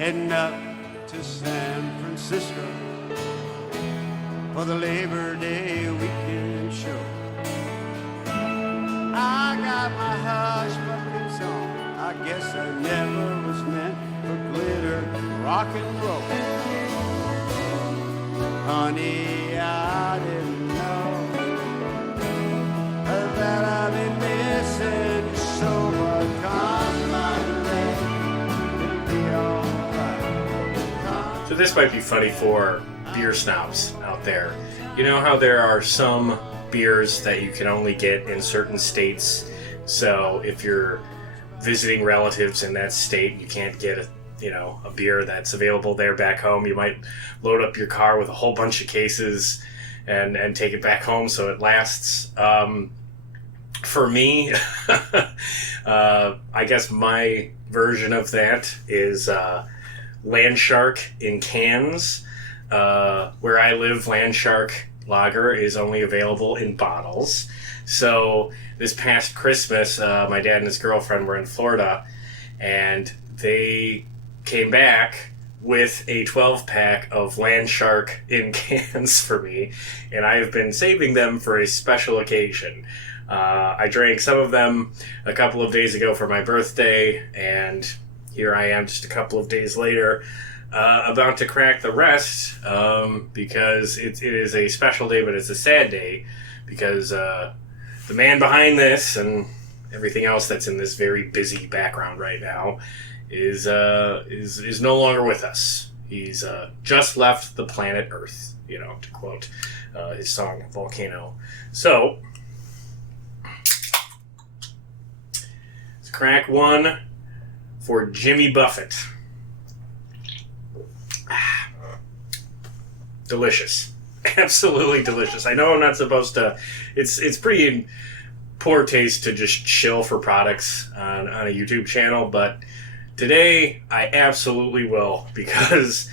heading up to San Francisco for the Labor Day weekend show. I got my hush puppies on. I guess I never was meant for glitter rock and roll. Honey, I didn't know that I've been missing so much. Come my way, it'll be alright. So this might be funny for beer snobs out there. You know how there are some beers that you can only get in certain states. So if you're visiting relatives in that state, you can't get a beer that's available there back home. You might load up your car with a whole bunch of cases and take it back home so it lasts. For me, I guess my version of that is Landshark in cans. Where I live, Landshark Lager is only available in bottles. So this past Christmas, my dad and his girlfriend were in Florida, and they came back with a 12-pack of Landshark in cans for me, and I have been saving them for a special occasion. I drank some of them a couple of days ago for my birthday, and here I am just a couple of days later about to crack the rest because it is a special day, but it's a sad day because the man behind this and everything else that's in this very busy background right now is no longer with us. He's just left the planet Earth, to quote his song Volcano. So let's crack one for Jimmy Buffett. Delicious. Absolutely delicious. I know I'm not supposed to. It's pretty in poor taste to just shill for products on a YouTube channel, but today I absolutely will, because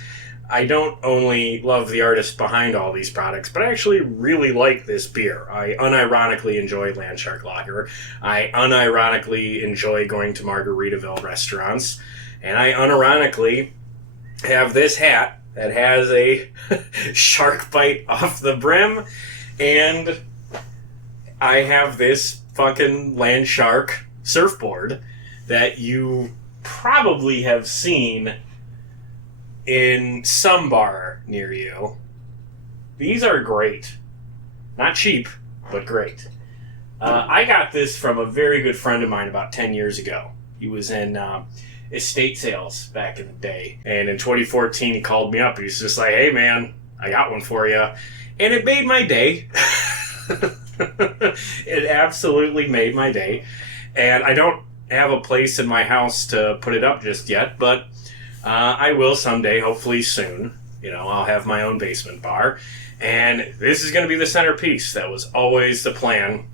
I don't only love the artist behind all these products, but I actually really like this beer. I unironically enjoy Landshark Lager. I unironically enjoy going to Margaritaville restaurants. And I unironically have this hat that has a shark bite off the brim. And I have this fucking Landshark surfboard that you probably have seen in some bar near you. These are great. Not cheap, but great. I got this from a very good friend of mine about 10 years ago. He was in estate sales back in the day. And in 2014, he called me up. He was just like, hey, man, I got one for you. And it made my day. It absolutely made my day. And I don't have a place in my house to put it up just yet, but I will someday, hopefully soon. I'll have my own basement bar, and this is going to be the centerpiece. That was always the plan.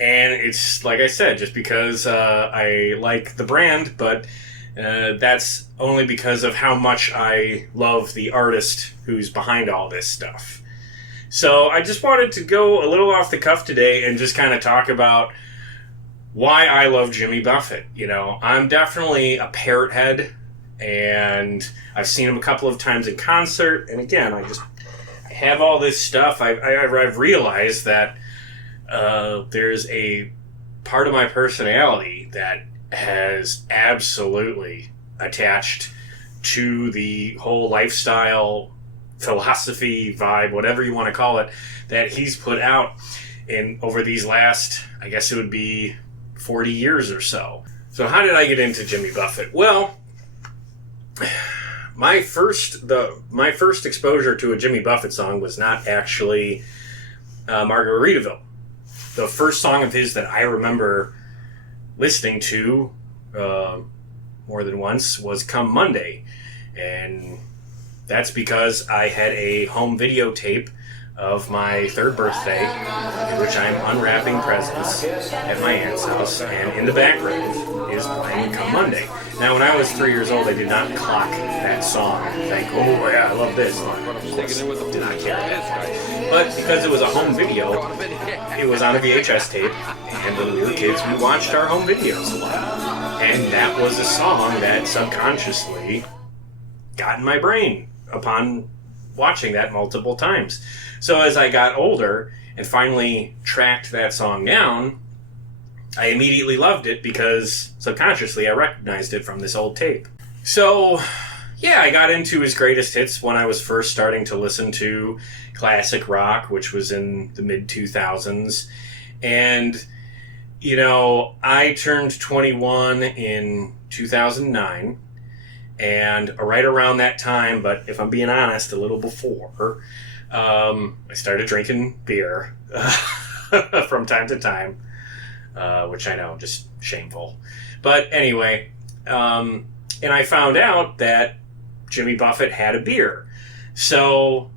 And it's, like I said, just because I like the brand, but that's only because of how much I love the artist who's behind all this stuff. So I just wanted to go a little off the cuff today and just kind of talk about why I love Jimmy Buffett. I'm definitely a parrot head, and I've seen him a couple of times in concert. And again, I have all this stuff. I've realized that there's a part of my personality that has absolutely attached to the whole lifestyle, philosophy, vibe, whatever you want to call it, that he's put out over these last, I guess it would be 40 years or so. So how did I get into Jimmy Buffett? Well, my first exposure to a Jimmy Buffett song was not actually Margaritaville. The first song of his that I remember listening to more than once was Come Monday. And that's because I had a home videotape of my third birthday in which I'm unwrapping presents at my aunt's house, and in the background is playing Come Monday. Now, when I was 3 years old, I did not clock that song and think, oh yeah, I love this. Of course, did not care. But because it was a home video, it was on a VHS tape, and when we were kids, we watched our home videos a lot. And that was a song that subconsciously got in my brain upon watching that multiple times. So as I got older and finally tracked that song down, I immediately loved it because subconsciously I recognized it from this old tape. So, yeah, I got into his greatest hits when I was first starting to listen to classic rock, which was in the mid-2000s. And, you know, I turned 21 in 2009. And right around that time, but if I'm being honest, a little before, I started drinking beer from time to time, which I know, just shameful. But anyway, and I found out that Jimmy Buffett had a beer. So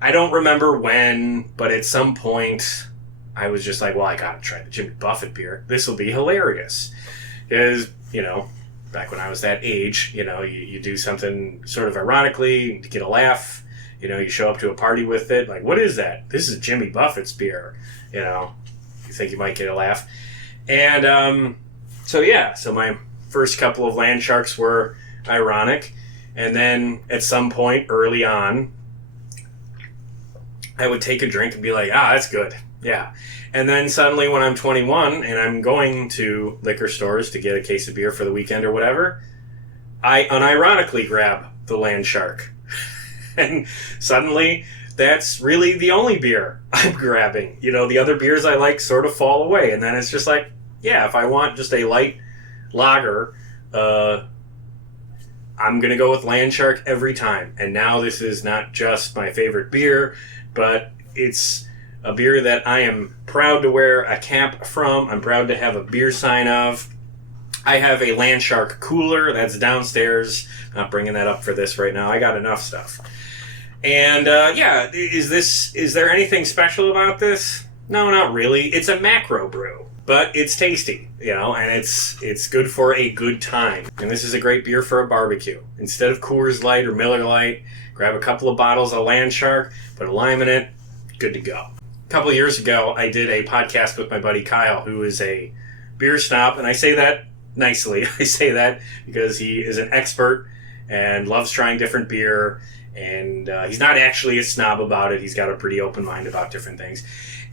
I don't remember when, but at some point I was just like, well, I gotta try the Jimmy Buffett beer. This will be hilarious. Because, you know, back when I was that age, you know, you do something sort of ironically to get a laugh. You know, you show up to a party with it. Like, what is that? This is Jimmy Buffett's beer. You know, you think you might get a laugh. And so my first couple of land sharks were ironic. And then at some point early on, I would take a drink and be like, that's good. Yeah. And then suddenly when I'm 21 and I'm going to liquor stores to get a case of beer for the weekend or whatever, I unironically grab the Land Shark. And suddenly that's really the only beer I'm grabbing. You know, the other beers I like sort of fall away. And then it's just like, yeah, if I want just a light lager, I'm going to go with Land Shark every time. And now this is not just my favorite beer, but it's a beer that I am proud to wear a cap from. I'm proud to have a beer sign of. I have a Land Shark cooler that's downstairs. Not bringing that up for this right now. I got enough stuff. And is there anything special about this? No, not really. It's a macro brew, but it's tasty, you know, and it's good for a good time. And this is a great beer for a barbecue. Instead of Coors Light or Miller Lite, grab a couple of bottles of Land Shark, put a lime in it, good to go. A couple of years ago, I did a podcast with my buddy Kyle, who is a beer snob, and I say that nicely. I say that because he is an expert and loves trying different beer, and he's not actually a snob about it. He's got a pretty open mind about different things.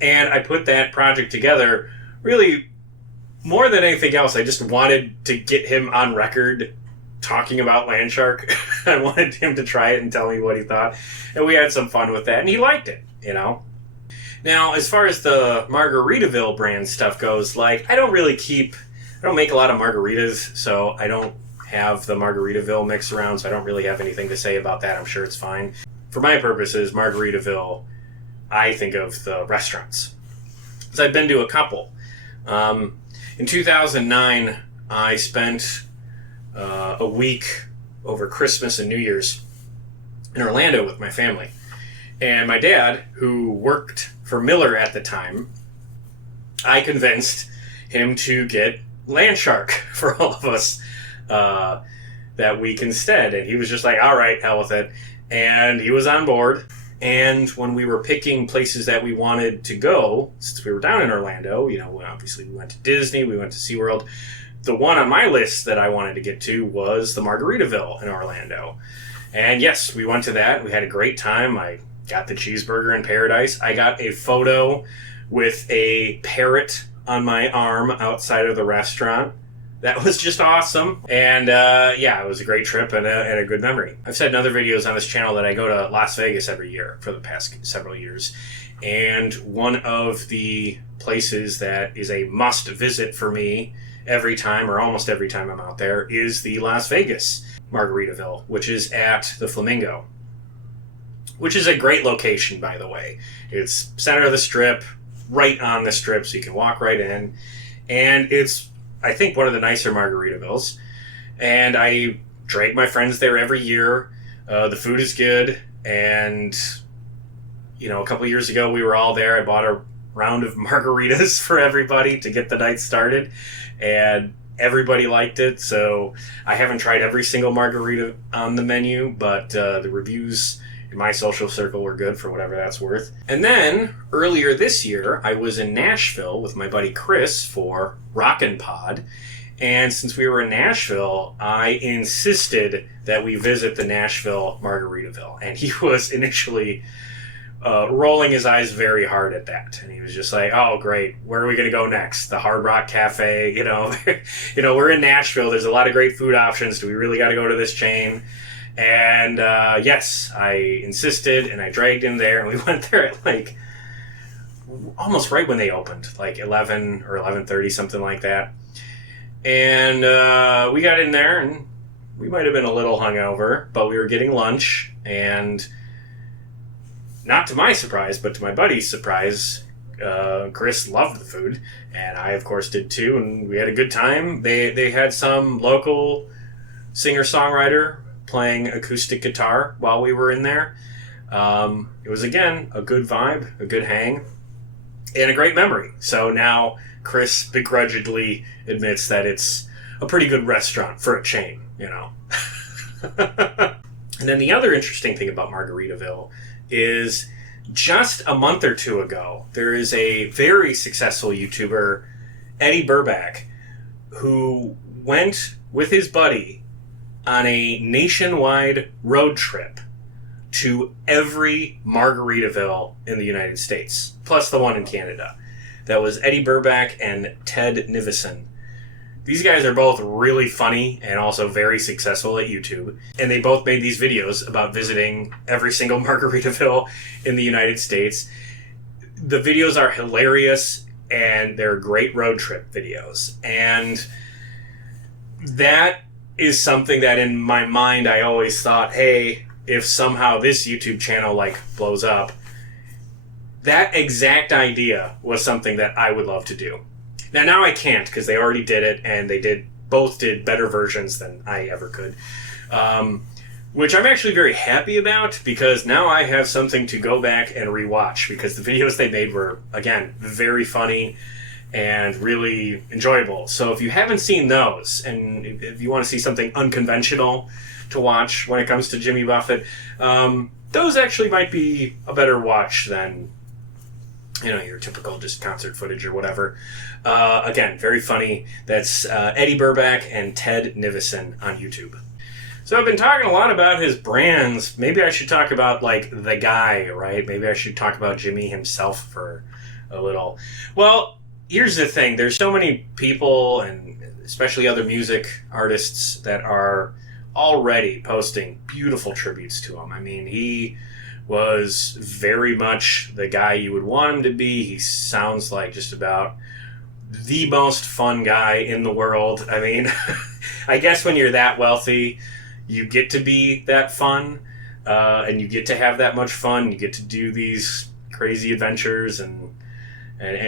And I put that project together really more than anything else. I just wanted to get him on record talking about Land Shark. I wanted him to try it and tell me what he thought. And we had some fun with that, and he liked it, you know. Now, as far as the Margaritaville brand stuff goes, like, I don't make a lot of margaritas, so I don't have the Margaritaville mix around, so I don't really have anything to say about that. I'm sure it's fine. For my purposes, Margaritaville, I think of the restaurants. So I've been to a couple. In 2009, I spent a week over Christmas and New Year's in Orlando with my family. And my dad, who worked for Miller at the time, I convinced him to get Land Shark for all of us that week instead. And he was just like, all right, hell with it. And he was on board. And when we were picking places that we wanted to go, since we were down in Orlando, you know, obviously we went to Disney, we went to SeaWorld. The one on my list that I wanted to get to was the Margaritaville in Orlando. And yes, we went to that. We had a great time. I got the cheeseburger in paradise. I got a photo with a parrot on my arm outside of the restaurant. That was just awesome. And it was a great trip and a good memory. I've said in other videos on this channel that I go to Las Vegas every year for the past several years. And one of the places that is a must visit for me every time, or almost every time I'm out there, is the Las Vegas Margaritaville, which is at the Flamingo. Which is a great location, by the way. It's center of the strip, right on the strip, so you can walk right in. And it's, I think, one of the nicer Margaritavilles. And I drag my friends there every year. The food is good. And, you know, a couple years ago, we were all there. I bought a round of margaritas for everybody to get the night started. And everybody liked it. So I haven't tried every single margarita on the menu, but the reviews in my social circle were good for whatever that's worth. And then earlier this year, I was in Nashville with my buddy Chris for Rockin' Pod, And since we were in Nashville, I insisted that we visit the Nashville Margaritaville. And he was initially rolling his eyes very hard at that. And he was just like, oh, great. Where are we going to go next? The Hard Rock Cafe, we're in Nashville. There's a lot of great food options. Do we really got to go to this chain? And yes, I insisted, and I dragged him there. And we went there at like almost right when they opened, like 11 or 11:30, something like that. And we got in there, and we might have been a little hungover, but we were getting lunch, and not to my surprise, but to my buddy's surprise, Chris loved the food, and I, of course, did too, and we had a good time. They had some local singer-songwriter playing acoustic guitar while we were in there. It was, again, a good vibe, a good hang, and a great memory. So now Chris begrudgingly admits that it's a pretty good restaurant for a chain, And then the other interesting thing about Margaritaville is just a month or two ago, there is a very successful YouTuber, Eddie Burback, who went with his buddy on a nationwide road trip to every Margaritaville in the United States, plus the one in Canada. That was Eddie Burback and Ted Nivison. These guys are both really funny and also very successful at YouTube. And they both made these videos about visiting every single Margaritaville in the United States. The videos are hilarious and they're great road trip videos. And that is something that in my mind I always thought, hey, if somehow this YouTube channel blows up, that exact idea was something that I would love to do. Now I can't because they already did it, and they both did better versions than I ever could, which I'm actually very happy about because now I have something to go back and rewatch because the videos they made were, again, very funny and really enjoyable. So if you haven't seen those, and if you want to see something unconventional to watch when it comes to Jimmy Buffett, those actually might be a better watch than your typical just concert footage or whatever. Again, very funny. That's Eddie Burback and Ted Nivison on YouTube. So I've been talking a lot about his brands. Maybe I should talk about, the guy, right? Maybe I should talk about Jimmy himself for a little. Well, here's the thing. There's so many people, and especially other music artists, that are already posting beautiful tributes to him. I mean, he was very much the guy you would want him to be. He sounds like just about the most fun guy in the world. I mean, I guess when you're that wealthy, you get to be that fun, and you get to have that much fun. You get to do these crazy adventures and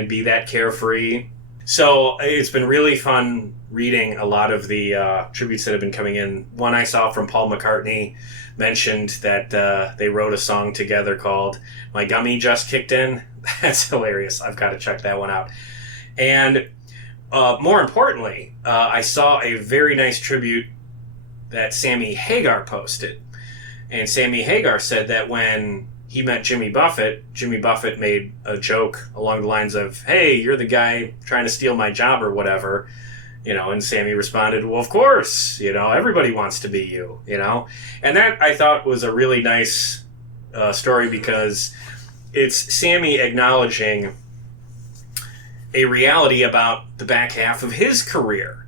be that carefree. So it's been really fun reading a lot of the tributes that have been coming in. One I saw from Paul McCartney mentioned that they wrote a song together called My Gummy Just Kicked In. That's hilarious. I've got to check that one out. And more importantly, I saw a very nice tribute that Sammy Hagar posted. And Sammy Hagar said that when he met Jimmy Buffett made a joke along the lines of, hey, you're the guy trying to steal my job or whatever. And Sammy responded, well, of course, everybody wants to be you, And that, I thought, was a really nice story because it's Sammy acknowledging a reality about the back half of his career.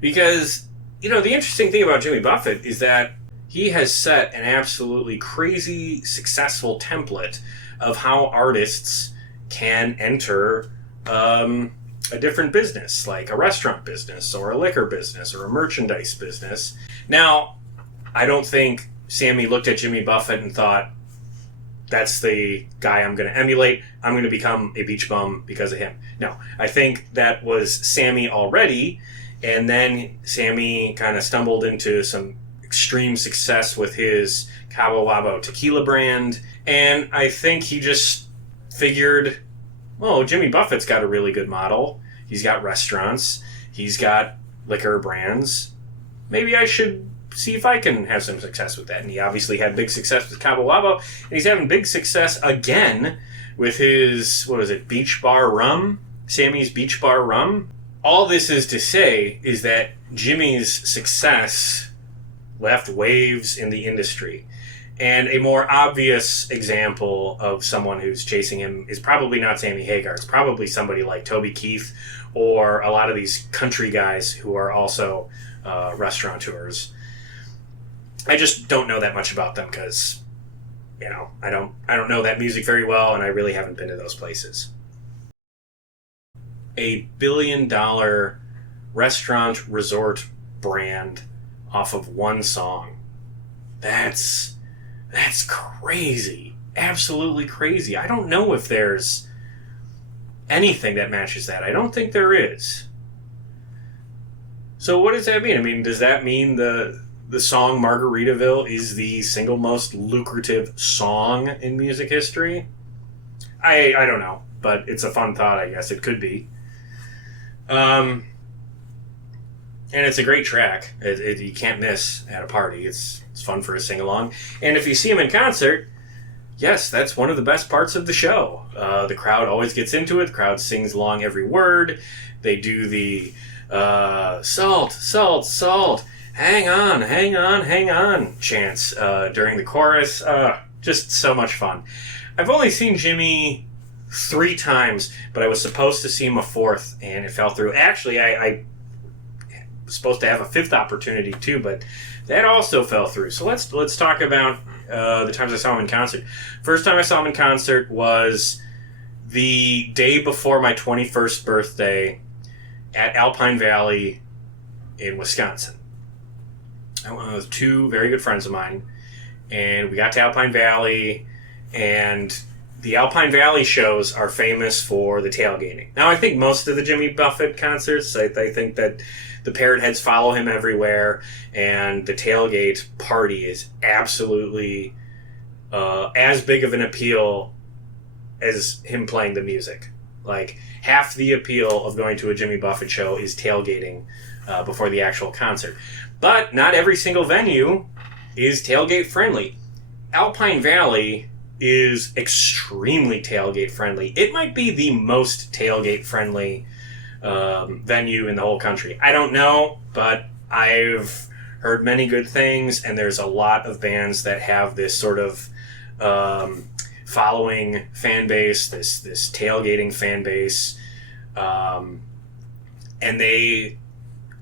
Because, the interesting thing about Jimmy Buffett is that he has set an absolutely crazy, successful template of how artists can enter a different business, like a restaurant business or a liquor business or a merchandise business. Now, I don't think Sammy looked at Jimmy Buffett and thought, that's the guy I'm going to emulate. I'm going to become a beach bum because of him. No, I think that was Sammy already, and then Sammy kind of stumbled into some extreme success with his Cabo Wabo tequila brand, and I think he just figured, oh, Jimmy Buffett's got a really good model. He's got restaurants. He's got liquor brands. Maybe I should see if I can have some success with that. And he obviously had big success with Cabo Wabo, and he's having big success again with his, Beach Bar Rum? Sammy's Beach Bar Rum? all this is to say is that Jimmy's success left waves in the industry. And a more obvious example of someone who's chasing him is probably not Sammy Hagar. It's probably somebody like Toby Keith or a lot of these country guys who are also restaurateurs. I just don't know that much about them because, I don't know that music very well, and I really haven't been to those places. A billion-dollar restaurant resort brand off of one song. That's crazy. Absolutely crazy. I don't know if there's anything that matches that. I don't think there is. So what does that mean? I mean, does that mean the song Margaritaville is the single most lucrative song in music history? I don't know, but it's a fun thought, I guess. It could be. And it's a great track. You can't miss at a party. It's fun for a sing-along. And if you see him in concert, yes, that's one of the best parts of the show. The crowd always gets into it. The crowd sings along every word. They do the salt, salt, salt, hang on, hang on, hang on chants during the chorus. Just so much fun. I've only seen Jimmy 3 times, but I was supposed to see him a 4th, and it fell through. Actually, I was supposed to have a 5th opportunity too, but that also fell through. So let's talk about the times I saw him in concert. First time I saw him in concert was the day before my 21st birthday at Alpine Valley in Wisconsin. I went with 2 very good friends of mine, and we got to Alpine Valley, and the Alpine Valley shows are famous for the tailgating. Now, I think most of the Jimmy Buffett concerts, I think that the Parrot Heads follow him everywhere, and the tailgate party is absolutely as big of an appeal as him playing the music. Like, half the appeal of going to a Jimmy Buffett show is tailgating before the actual concert. But not every single venue is tailgate friendly. Alpine Valley is extremely tailgate friendly. It might be the most tailgate friendly venue in the whole country. I don't know, but I've heard many good things, and there's a lot of bands that have this sort of following fan base, this tailgating fan base, and they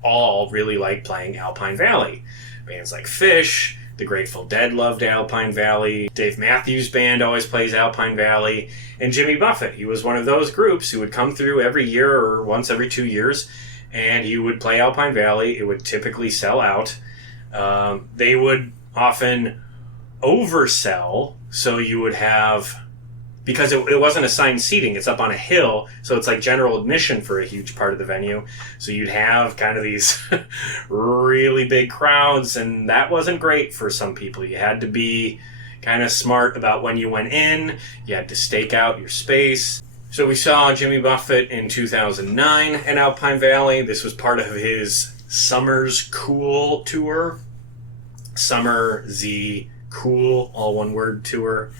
all really like playing Alpine Valley. Bands like Fish, the Grateful Dead loved Alpine Valley, Dave Matthews Band always plays Alpine Valley, and Jimmy Buffett, he was one of those groups who would come through every year or once every 2 years, and he would play Alpine Valley. It would typically sell out. They would often oversell, so you would have, because it wasn't assigned seating, it's up on a hill, so it's like general admission for a huge part of the venue. So you'd have kind of these really big crowds, and that wasn't great for some people. You had to be kind of smart about when you went in. You had to stake out your space. So we saw Jimmy Buffett in 2009 in Alpine Valley. This was part of his Summer's Cool tour. Summer Z Cool, all one word tour.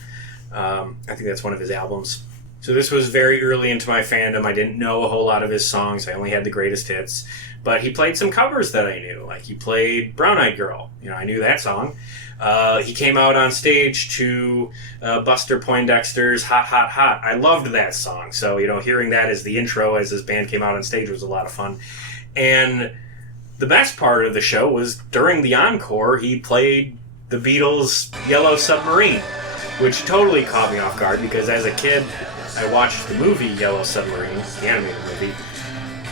I think that's one of his albums. So this was very early into my fandom. I didn't know a whole lot of his songs. I only had the greatest hits. But he played some covers that I knew. Like he played Brown Eyed Girl. I knew that song. He came out on stage to Buster Poindexter's Hot, Hot, Hot. I loved that song. So, hearing that as the intro as his band came out on stage was a lot of fun. And the best part of the show was during the encore, he played the Beatles' Yellow Submarine, which totally caught me off guard because as a kid, I watched the movie Yellow Submarine, the animated movie,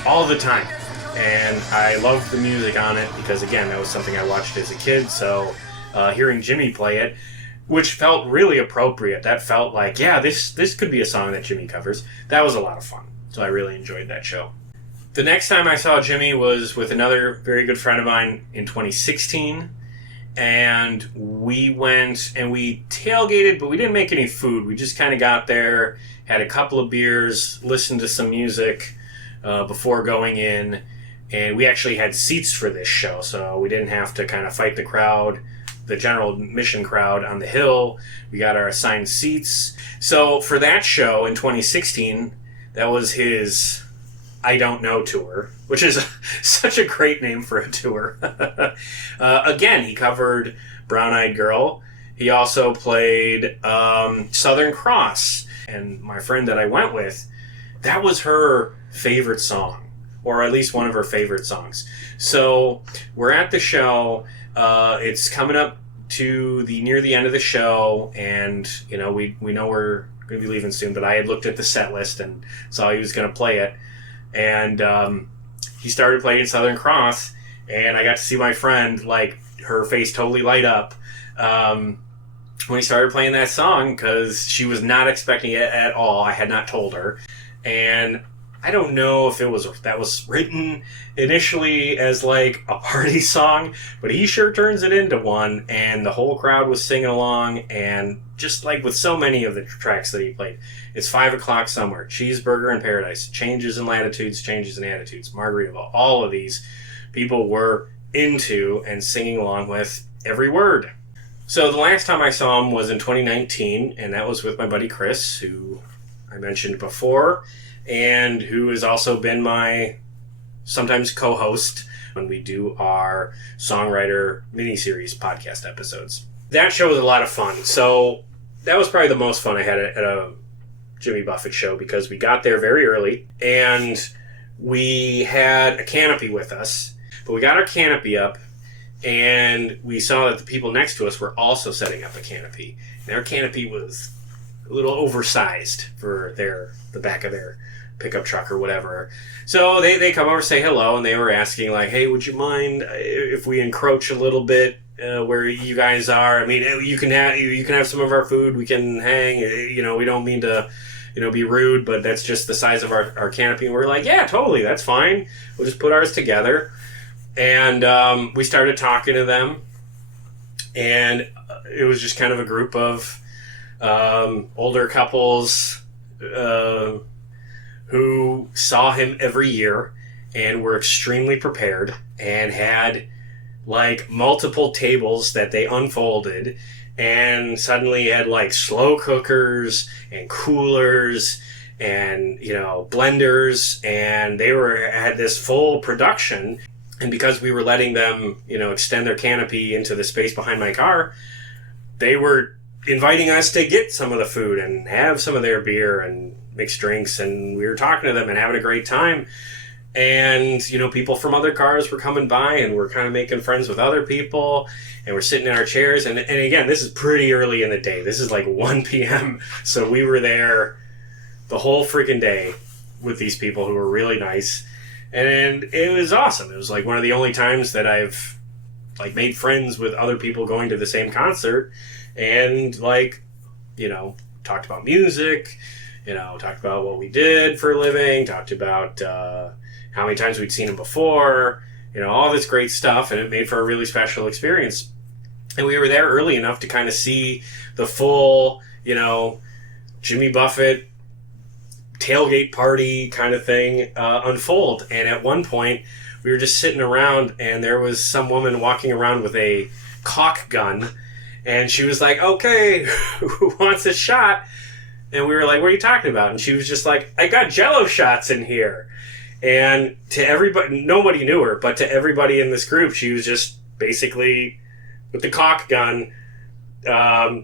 all the time. And I loved the music on it because, again, that was something I watched as a kid. So hearing Jimmy play it, which felt really appropriate, that felt like, yeah, this could be a song that Jimmy covers. That was a lot of fun. So I really enjoyed that show. The next time I saw Jimmy was with another very good friend of mine in 2016. And we went and we tailgated, but we didn't make any food. We just kind of got there, had a couple of beers, listened to some music before going in. And we actually had seats for this show, so we didn't have to kind of fight the crowd, the general admission crowd on the hill. We got our assigned seats. So for that show in 2016, that was his, I Don't Know Tour, which is such a great name for a tour. Again, he covered Brown Eyed Girl. He also played Southern Cross. And my friend that I went with, that was her favorite song, or at least one of her favorite songs. So we're at the show. It's coming up to near the end of the show, and we know we're going to be leaving soon. But I had looked at the set list and saw he was going to play it, and he started playing Southern Cross, and I got to see my friend, like, her face totally light up when he started playing that song, because she was not expecting it at all. I had not told her, and I don't know if that was written initially as like a party song, but he sure turns it into one, and the whole crowd was singing along. And just like with so many of the tracks that he played, it's 5 o'clock somewhere, Cheeseburger in Paradise, Changes in Latitudes, Changes in Attitudes, Margaritaville. All of these people were into and singing along with every word. So the last time I saw him was in 2019, and that was with my buddy Chris, who I mentioned before, and who has also been my sometimes co-host when we do our Songwriter miniseries podcast episodes. That show was a lot of fun. So that was probably the most fun I had at a Jimmy Buffett show, because we got there very early and we had a canopy with us. But we got our canopy up, and we saw that the people next to us were also setting up a canopy. And their canopy was a little oversized for the back of their pickup truck or whatever. So they come over, say hello, and they were asking, like, hey, would you mind if we encroach a little bit where you guys are? I mean, you can have some of our food, we can hang, we don't mean to be rude, but that's just the size of our canopy. And we're like, yeah, totally, that's fine, we'll just put ours together. And we started talking to them, and it was just kind of a group of older couples who saw him every year and were extremely prepared and had like multiple tables that they unfolded, and suddenly had like slow cookers and coolers and blenders, and they had this full production. And because we were letting them extend their canopy into the space behind my car, they were inviting us to get some of the food and have some of their beer and mixed drinks, and we were talking to them and having a great time. And people from other cars were coming by, and we're kind of making friends with other people, and we're sitting in our chairs. And again, this is pretty early in the day. This is like 1 p.m. So we were there the whole freaking day with these people who were really nice, and it was awesome. It was like one of the only times that I've like made friends with other people going to the same concert, and talked about music, talked about what we did for a living, talked about how many times we'd seen him before, all this great stuff, and it made for a really special experience. And we were there early enough to kind of see the full, Jimmy Buffett tailgate party kind of thing unfold. And at one point, we were just sitting around, and there was some woman walking around with a caulk gun, and she was like, okay, who wants a shot? And we were like, what are you talking about? And she was just like, I got Jello shots in here. And to everybody, nobody knew her, but to everybody in this group, she was just basically with the caulk gun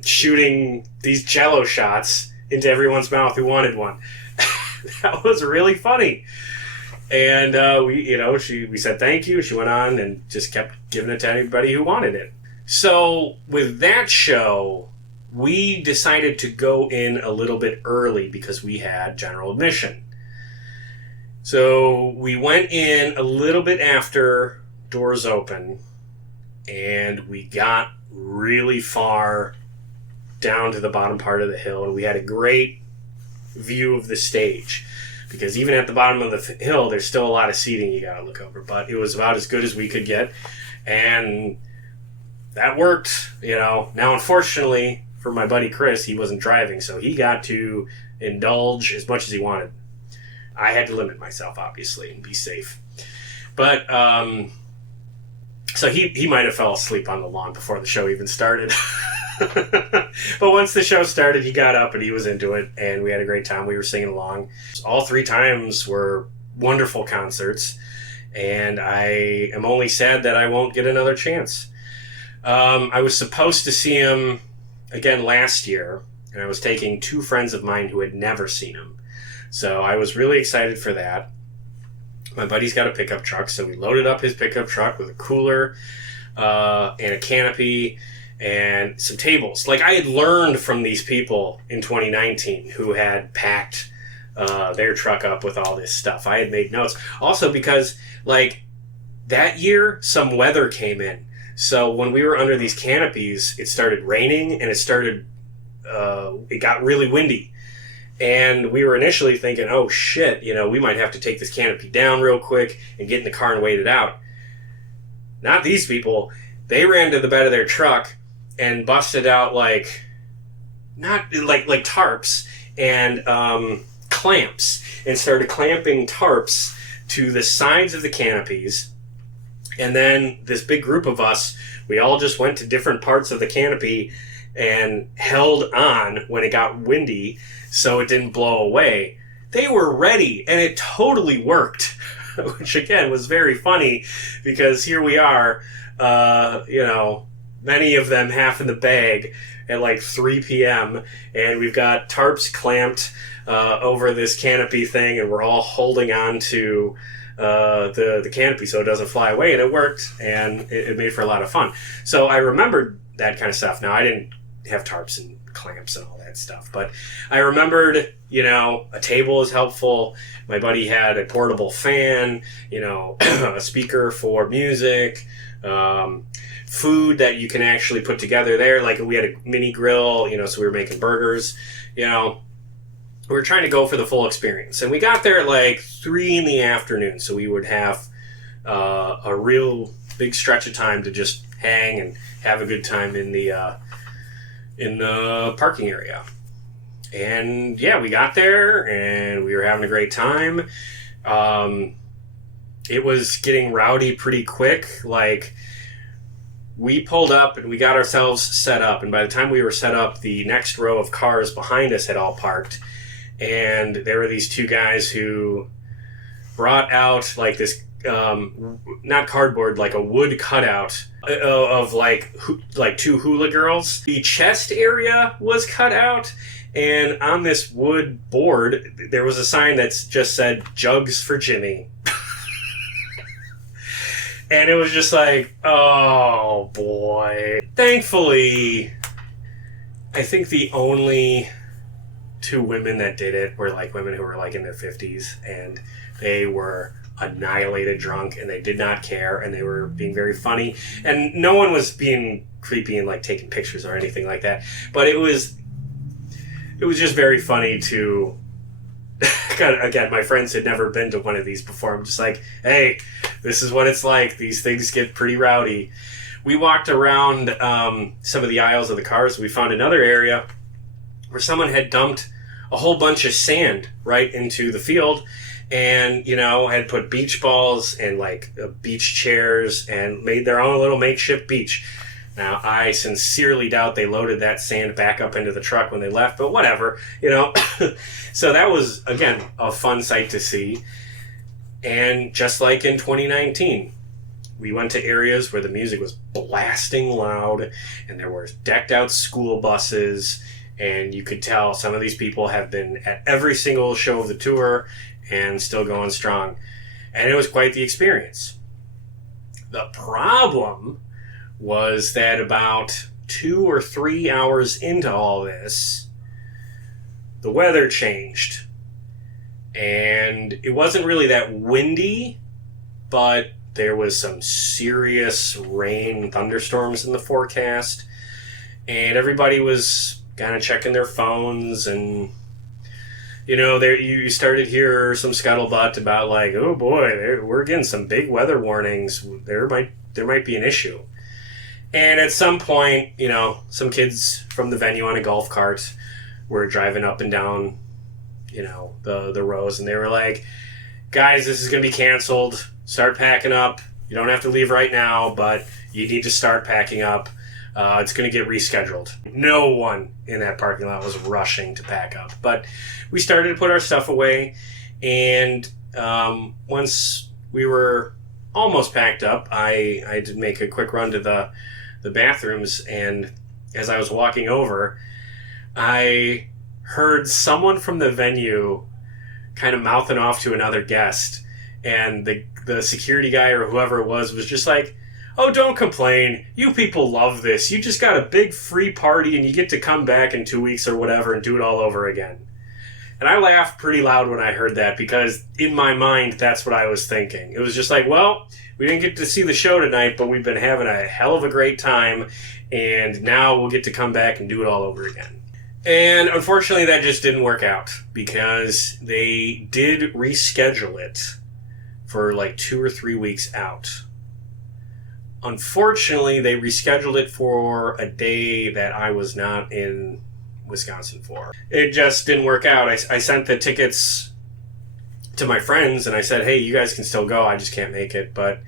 shooting these Jello shots into everyone's mouth who wanted one. That was really funny. And we said thank you. She went on and just kept giving it to anybody who wanted it. So with that show, we decided to go in a little bit early because we had general admission. So we went in a little bit after doors open, and we got really far down to the bottom part of the hill, and we had a great view of the stage, because even at the bottom of the hill there's still a lot of seating you gotta look over, but it was about as good as we could get, and that worked. Now unfortunately for my buddy Chris, he wasn't driving, so he got to indulge as much as he wanted. I had to limit myself, obviously, and be safe. But so he might have fell asleep on the lawn before the show even started. But once the show started, he got up and he was into it, and we had a great time. We were singing along. All 3 times were wonderful concerts, and I am only sad that I won't get another chance. I was supposed to see him again last year, and I was taking two friends of mine who had never seen him. So I was really excited for that. My buddy's got a pickup truck, so we loaded up his pickup truck with a cooler and a canopy and some tables. Like, I had learned from these people in 2019 who had packed their truck up with all this stuff. I had made notes. Also because, like, that year, some weather came in. So when we were under these canopies, it started raining and it got really windy. And we were initially thinking, oh shit, we might have to take this canopy down real quick and get in the car and wait it out. Not these people. They ran to the bed of their truck and busted out not like tarps and clamps, and started clamping tarps to the sides of the canopies. And then this big group of us, we all just went to different parts of the canopy and held on when it got windy so it didn't blow away. They were ready, and it totally worked, which again was very funny because here we are, many of them half in the bag at like 3 p.m. and we've got tarps clamped over this canopy thing, and we're all holding on to the canopy so it doesn't fly away, and it worked, and it made for a lot of fun. So I remembered that kind of stuff. Now, I didn't have tarps and clamps and all that stuff, but I remembered, a table is helpful. My buddy had a portable fan, a speaker for music, food that you can actually put together there. Like, we had a mini grill, so we were making burgers, we were trying to go for the full experience. And we got there at like 3 p.m, so we would have a real big stretch of time to just hang and have a good time in the parking area. And yeah, we got there and we were having a great time. It was getting rowdy pretty quick. Like, we pulled up and we got ourselves set up, and by the time we were set up, the next row of cars behind us had all parked, and there were these two guys who brought out like this not cardboard, like a wood cutout of like two hula girls. The chest area was cut out, and on this wood board there was a sign that just said "Jugs for Jimmy." And it was just like, oh boy. Thankfully, I think the only two women that did it were like women who were like in their 50s, and they were annihilated drunk, and they did not care, and they were being very funny, and no one was being creepy and like taking pictures or anything like that. But it was just very funny to again, my friends had never been to one of these before. I'm just like, hey, this is what it's like. These things get pretty rowdy. We walked around some of the aisles of the cars. We found another area where someone had dumped a whole bunch of sand right into the field, and had put beach balls and like beach chairs and made their own little makeshift beach. Now, I sincerely doubt they loaded that sand back up into the truck when they left, but whatever, So that was, again, a fun sight to see. And just like in 2019, we went to areas where the music was blasting loud, and there were decked out school buses, and you could tell some of these people have been at every single show of the tour and still going strong. And it was quite the experience. The problem was that about 2 or 3 hours into all this, the weather changed. And it wasn't really that windy, but there was some serious rain and thunderstorms in the forecast. And everybody was kind of checking their phones, and you started to hear some scuttlebutt about like, oh boy, we're getting some big weather warnings. There might be an issue. And at some point, some kids from the venue on a golf cart were driving up and down, the rows, and they were like, guys, this is going to be canceled. Start packing up. You don't have to leave right now, but you need to start packing up. It's going to get rescheduled. No one in that parking lot was rushing to pack up. But we started to put our stuff away, and once we were almost packed up, I did make a quick run to the bathrooms, and as I was walking over, I heard someone from the venue kind of mouthing off to another guest, and the security guy or whoever it was just like, "Oh, don't complain. You people love this. You just got a big free party and you get to come back in 2 weeks or whatever and do it all over again." And I laughed pretty loud when I heard that, because in my mind, that's what I was thinking. It was just like, well, we didn't get to see the show tonight, but we've been having a hell of a great time, and now we'll get to come back and do it all over again. And unfortunately, that just didn't work out, because they did reschedule it for like 2 or 3 weeks out. Unfortunately, they rescheduled it for a day that I was not in Wisconsin for. It just didn't work out. I sent the tickets to my friends and I said, "Hey, you guys can still go. I just can't make it." But,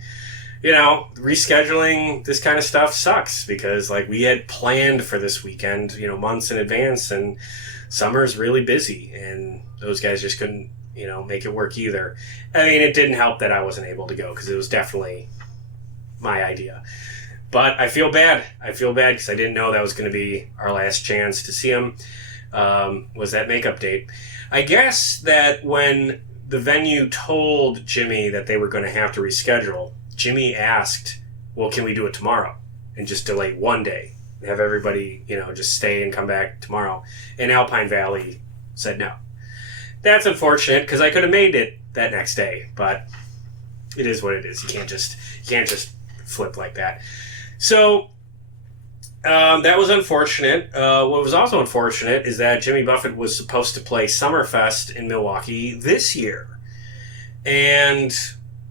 rescheduling this kind of stuff sucks, because like we had planned for this weekend, months in advance, and summer's really busy, and those guys just couldn't, make it work either. I mean, it didn't help that I wasn't able to go, because it was definitely my idea. But I feel bad. Because I didn't know that was going to be our last chance to see him, was that makeup date. I guess that when the venue told Jimmy that they were going to have to reschedule, Jimmy asked, "Well, can we do it tomorrow and just delay one day and have everybody, just stay and come back tomorrow?" And Alpine Valley said no. That's unfortunate, because I could have made it that next day, but it is what it is. You can't just flip like that. So that was unfortunate. What was also unfortunate is that Jimmy Buffett was supposed to play Summerfest in Milwaukee this year, and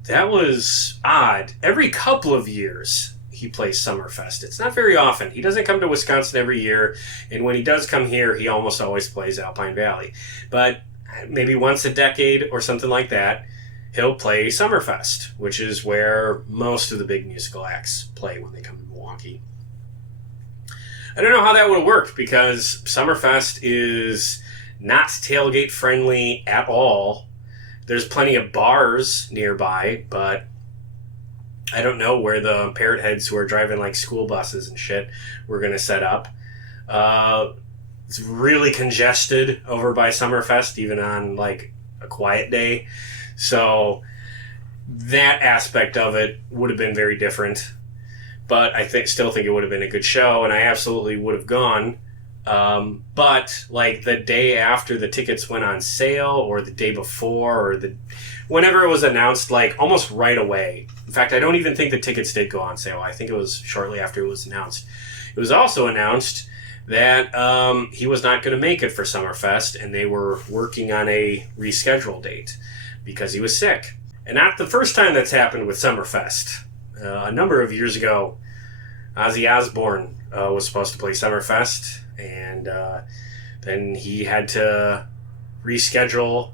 that was odd. Every couple of years he plays Summerfest. It's not very often. He doesn't come to Wisconsin every year, and when he does come here, he almost always plays Alpine Valley. But maybe once a decade or something like that, he'll play Summerfest, which is where most of the big musical acts play when they come to Milwaukee. I don't know how that would have worked, because Summerfest is not tailgate friendly at all. There's plenty of bars nearby, but I don't know where the parrot heads who are driving like school buses and shit were going to set up. It's really congested over by Summerfest, even on like a quiet day. So that aspect of it would have been very different. But I still think it would have been a good show, and I absolutely would have gone. But like the day after the tickets went on sale, or the day before, or whenever it was announced, like almost right away. In fact, I don't even think the tickets did go on sale. I think it was shortly after it was announced. It was also announced that he was not going to make it for Summerfest, and they were working on a reschedule date because he was sick. And not the first time that's happened with Summerfest. A number of years ago, Ozzy Osbourne was supposed to play Summerfest, and then he had to reschedule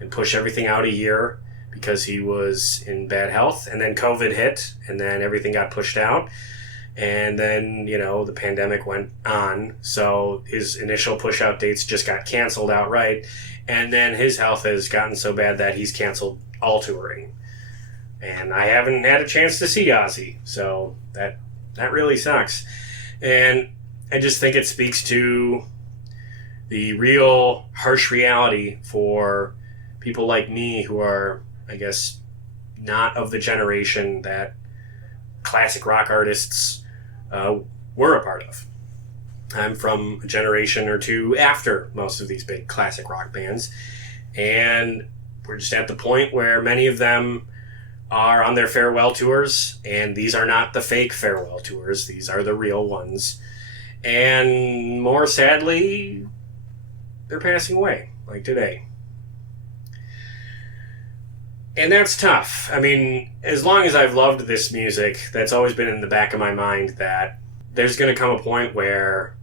and push everything out a year because he was in bad health. And then COVID hit, and then everything got pushed out. And then, the pandemic went on, so his initial push-out dates just got canceled outright. And then his health has gotten so bad that he's canceled all touring. And I haven't had a chance to see Ozzy, so that really sucks. And I just think it speaks to the real harsh reality for people like me who are, I guess, not of the generation that classic rock artists were a part of. I'm from a generation or two after most of these big classic rock bands, and we're just at the point where many of them are on their farewell tours, and these are not the fake farewell tours. These are the real ones. And more sadly, they're passing away, like today. And that's tough. I mean, as long as I've loved this music, that's always been in the back of my mind that there's going to come a point where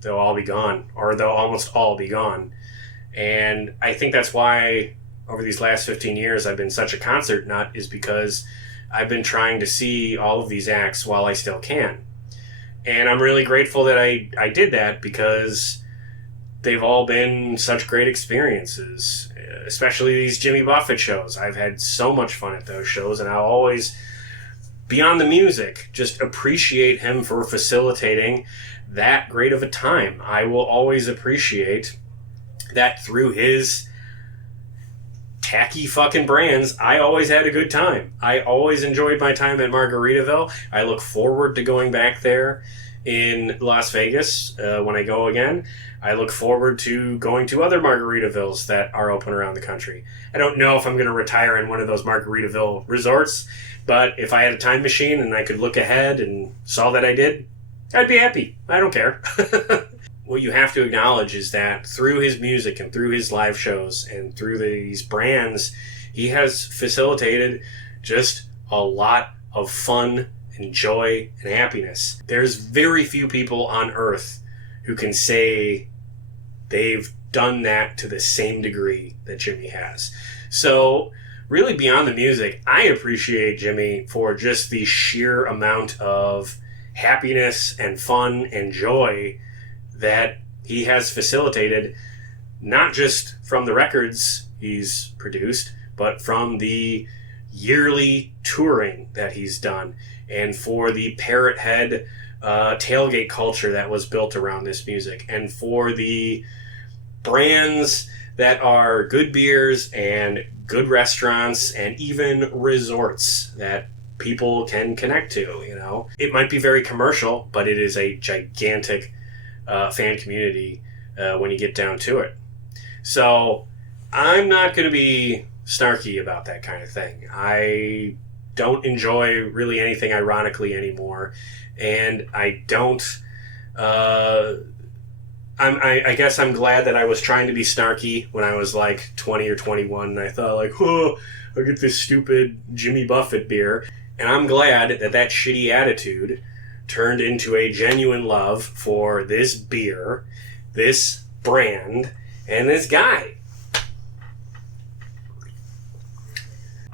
they'll all be gone, or they'll almost all be gone. And I think that's why over these last 15 years I've been such a concert nut, is because I've been trying to see all of these acts while I still can. And I'm really grateful that I did that, because they've all been such great experiences, especially these Jimmy Buffett shows. I've had so much fun at those shows, and I'll always, beyond the music, just appreciate him for facilitating that great of a time. I will always appreciate that through his tacky fucking brands, I always had a good time. I always enjoyed my time at Margaritaville. I look forward to going back there in Las Vegas when I go again. I look forward to going to other Margaritavilles that are open around the country. I don't know if I'm going to retire in one of those Margaritaville resorts, but if I had a time machine and I could look ahead and saw that I did, I'd be happy. I don't care. What you have to acknowledge is that through his music and through his live shows and through these brands, he has facilitated just a lot of fun and joy and happiness. There's very few people on earth who can say they've done that to the same degree that Jimmy has. So really, beyond the music, I appreciate Jimmy for just the sheer amount of happiness and fun and joy that he has facilitated, not just from the records he's produced, but from the yearly touring that he's done, and for the Parrot Head tailgate culture that was built around this music, and for the brands that are good beers and good restaurants and even resorts that people can connect to. You know, it might be very commercial, but it is a gigantic fan community when you get down to it. So I'm not going to be snarky about that kind of thing. I don't enjoy really anything ironically anymore, and I don't I guess I'm glad that I was trying to be snarky when I was like 20 or 21, and I thought like, oh, I'll get this stupid Jimmy Buffett beer. And I'm glad that that shitty attitude turned into a genuine love for this beer, this brand, and this guy.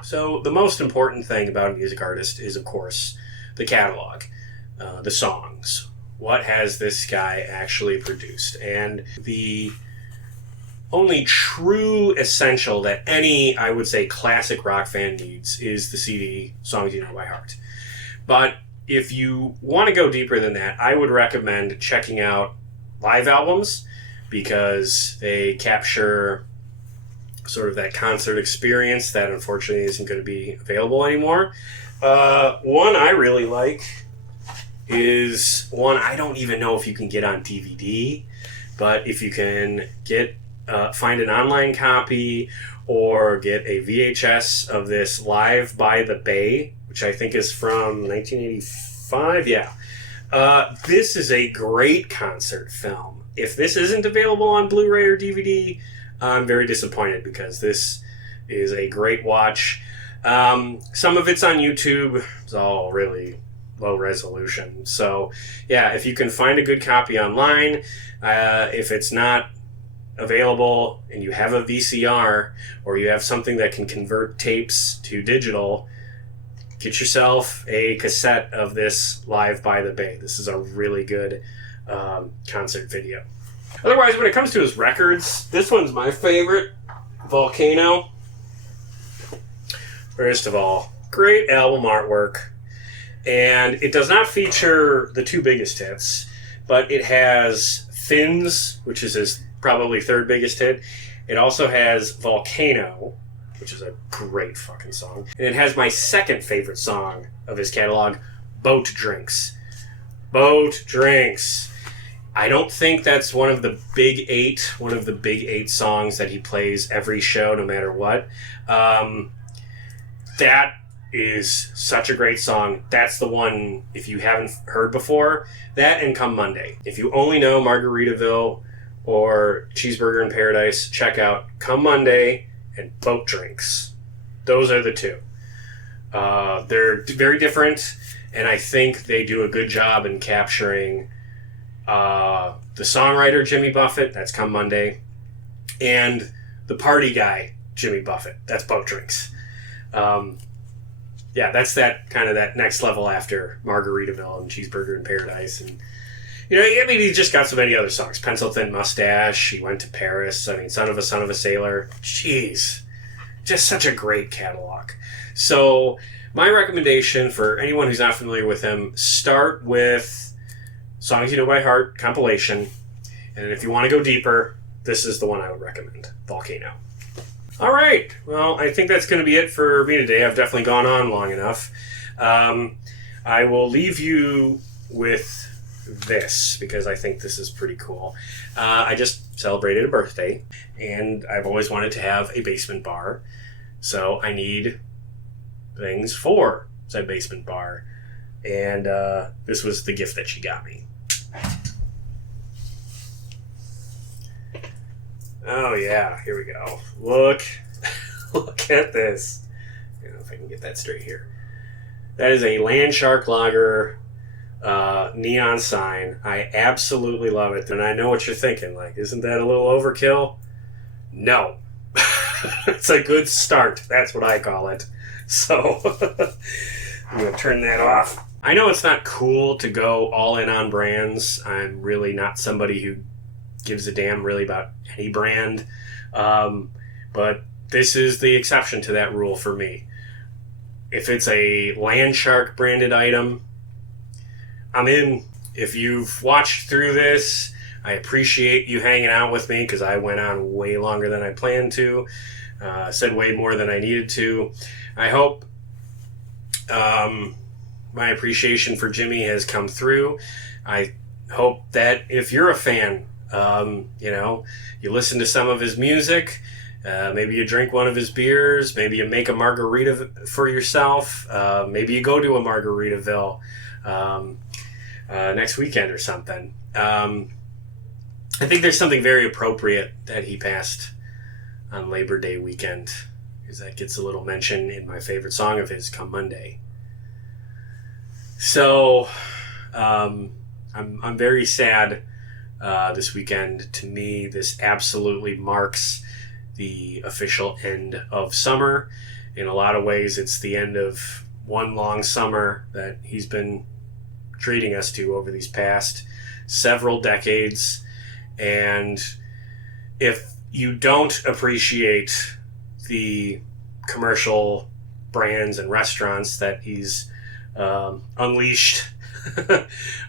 So the most important thing about a music artist is, of course, the catalog, the songs. What has this guy actually produced? And the only true essential that any, I would say, classic rock fan needs is the CD, Songs You Know by Heart. But if you want to go deeper than that, I would recommend checking out live albums, because they capture sort of that concert experience that unfortunately isn't going to be available anymore. One I really like is one I don't even know if you can get on DVD, but if you can get find an online copy or get a VHS of this Live by the Bay, which I think is from 1985. Yeah. This is a great concert film. If this isn't available on Blu-ray or DVD, I'm very disappointed, because this is a great watch. Some of it's on YouTube. It's all really low resolution. So, yeah, if you can find a good copy online, if it's not available and you have a VCR or you have something that can convert tapes to digital, get yourself a cassette of this Live by the Bay. This is a really good concert video. Otherwise, when it comes to his records, this one's my favorite, Volcano. First of all, great album artwork. And it does not feature the two biggest hits, but it has Fins, which is his probably third biggest hit. It also has Volcano, which is a great fucking song. And it has my second favorite song of his catalog, Boat Drinks. Boat Drinks. I don't think that's one of the big eight songs that he plays every show, no matter what. That is such a great song. That's the one, if you haven't heard before, that and Come Monday. If you only know Margaritaville or Cheeseburger in Paradise, check out Come Monday and Boat Drinks. Those are the two. They're very different, and I think they do a good job in capturing the songwriter Jimmy Buffett, that's Come Monday, and the party guy Jimmy Buffett, that's Boat Drinks. Yeah, that's that kind of that next level after Margaritaville and Cheeseburger in Paradise, and You know, I mean, he's just got so many other songs. Pencil Thin Mustache, He Went to Paris, I mean, Son of a Sailor. Jeez. Just such a great catalog. So, my recommendation for anyone who's not familiar with him, start with Songs You Know by Heart compilation. And if you want to go deeper, this is the one I would recommend, Volcano. All right. Well, I think that's going to be it for me today. I've definitely gone on long enough. I will leave you with this because I think this is pretty cool. I just celebrated a birthday, and I've always wanted to have a basement bar. So I need things for said basement bar. And this was the gift that she got me. Oh yeah, here we go. Look at this. I don't know if I can get that straight here. That is a Landshark Lager neon sign. I absolutely love it. And I know what you're thinking. Like, isn't that a little overkill? No. It's a good start. That's what I call it. So, I'm going to turn that off. I know it's not cool to go all in on brands. I'm really not somebody who gives a damn really about any brand. But this is the exception to that rule for me. If it's a Landshark branded item, I'm in. If you've watched through this, I appreciate you hanging out with me because I went on way longer than I planned to. Said way more than I needed to. I hope my appreciation for Jimmy has come through. I hope that if you're a fan, you listen to some of his music, maybe you drink one of his beers, maybe you make a margarita for yourself, maybe you go to a Margaritaville next weekend or something. I think there's something very appropriate that he passed on Labor Day weekend, because that gets a little mention in my favorite song of his, Come Monday. So I'm very sad this weekend. To me, this absolutely marks the official end of summer. In a lot of ways, it's the end of one long summer that he's been treating us to over these past several decades. And if you don't appreciate the commercial brands and restaurants that he's unleashed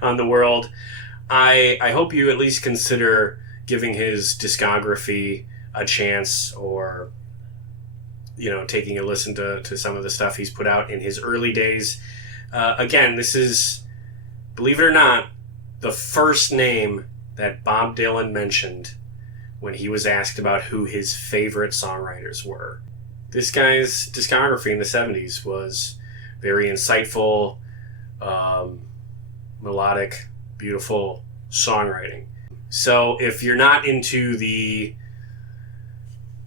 on the world, I hope you at least consider giving his discography a chance, or taking a listen to some of the stuff he's put out in his early days. Again, this is, believe it or not, the first name that Bob Dylan mentioned when he was asked about who his favorite songwriters were. This guy's discography in the 70s was very insightful, melodic, beautiful songwriting. So if you're not into the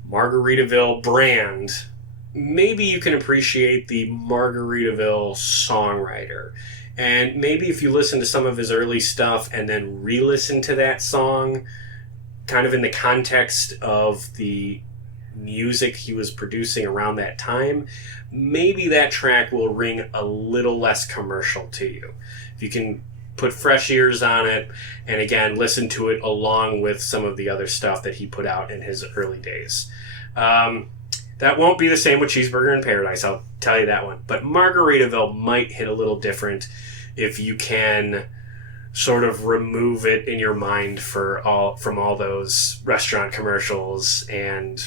Margaritaville brand, maybe you can appreciate the Margaritaville songwriter. And maybe if you listen to some of his early stuff and then re-listen to that song, kind of in the context of the music he was producing around that time, maybe that track will ring a little less commercial to you. If you can put fresh ears on it, and again, listen to it along with some of the other stuff that he put out in his early days. That won't be the same with Cheeseburger in Paradise, I'll tell you that one. But Margaritaville might hit a little different if you can sort of remove it in your mind from all those restaurant commercials and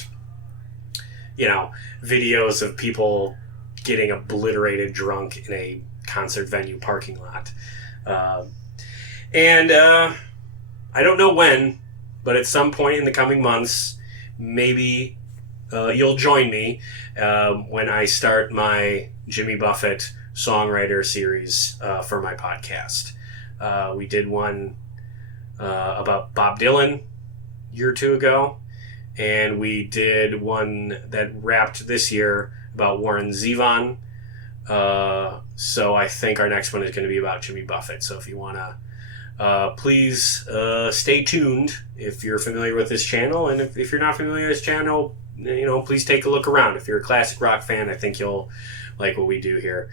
videos of people getting obliterated drunk in a concert venue parking lot. And I don't know when, but at some point in the coming months, maybe you'll join me when I start my Jimmy Buffett Songwriter series for my podcast. We did one about Bob Dylan a year or two ago, and we did one that wrapped this year about Warren Zevon. So I think our next one is going to be about Jimmy Buffett. So if you want to, please stay tuned if you're familiar with this channel. And if you're not familiar with this channel, please take a look around. If you're a classic rock fan, I think you'll like what we do here.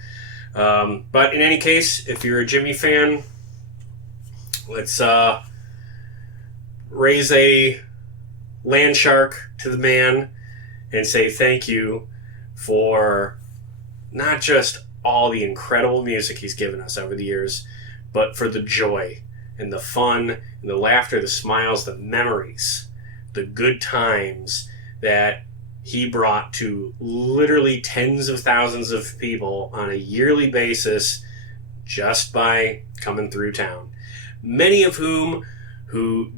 But in any case, if you're a Jimmy fan, Let's raise a land shark to the man and say thank you for not just all the incredible music he's given us over the years, but for the joy and the fun and the laughter, the smiles, the memories, the good times that he brought to literally tens of thousands of people on a yearly basis just by coming through town. Many of whom who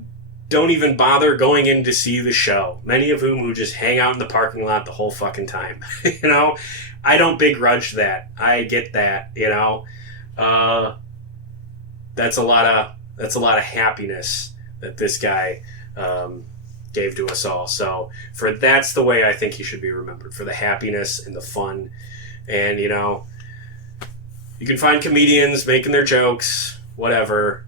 don't even bother going in to see the show. Many of whom who just hang out in the parking lot the whole fucking time. You know, I don't begrudge that. I get that, you know. That's a lot of happiness that this guy gave to us all. So that's the way I think he should be remembered, for the happiness and the fun. And, you know, you can find comedians making their jokes, whatever.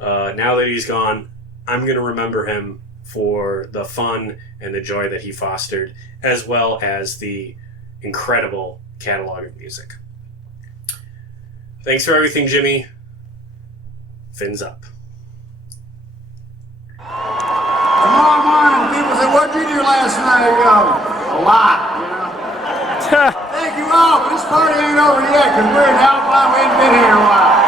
Now that he's gone, I'm going to remember him for the fun and the joy that he fostered, as well as the incredible catalog of music. Thanks for everything, Jimmy. Fins up. Tomorrow morning, people say, what'd you do last night? I go, a lot, you know. Thank you all, but this party ain't over yet, because we're in Alpine. We ain't been here in a while.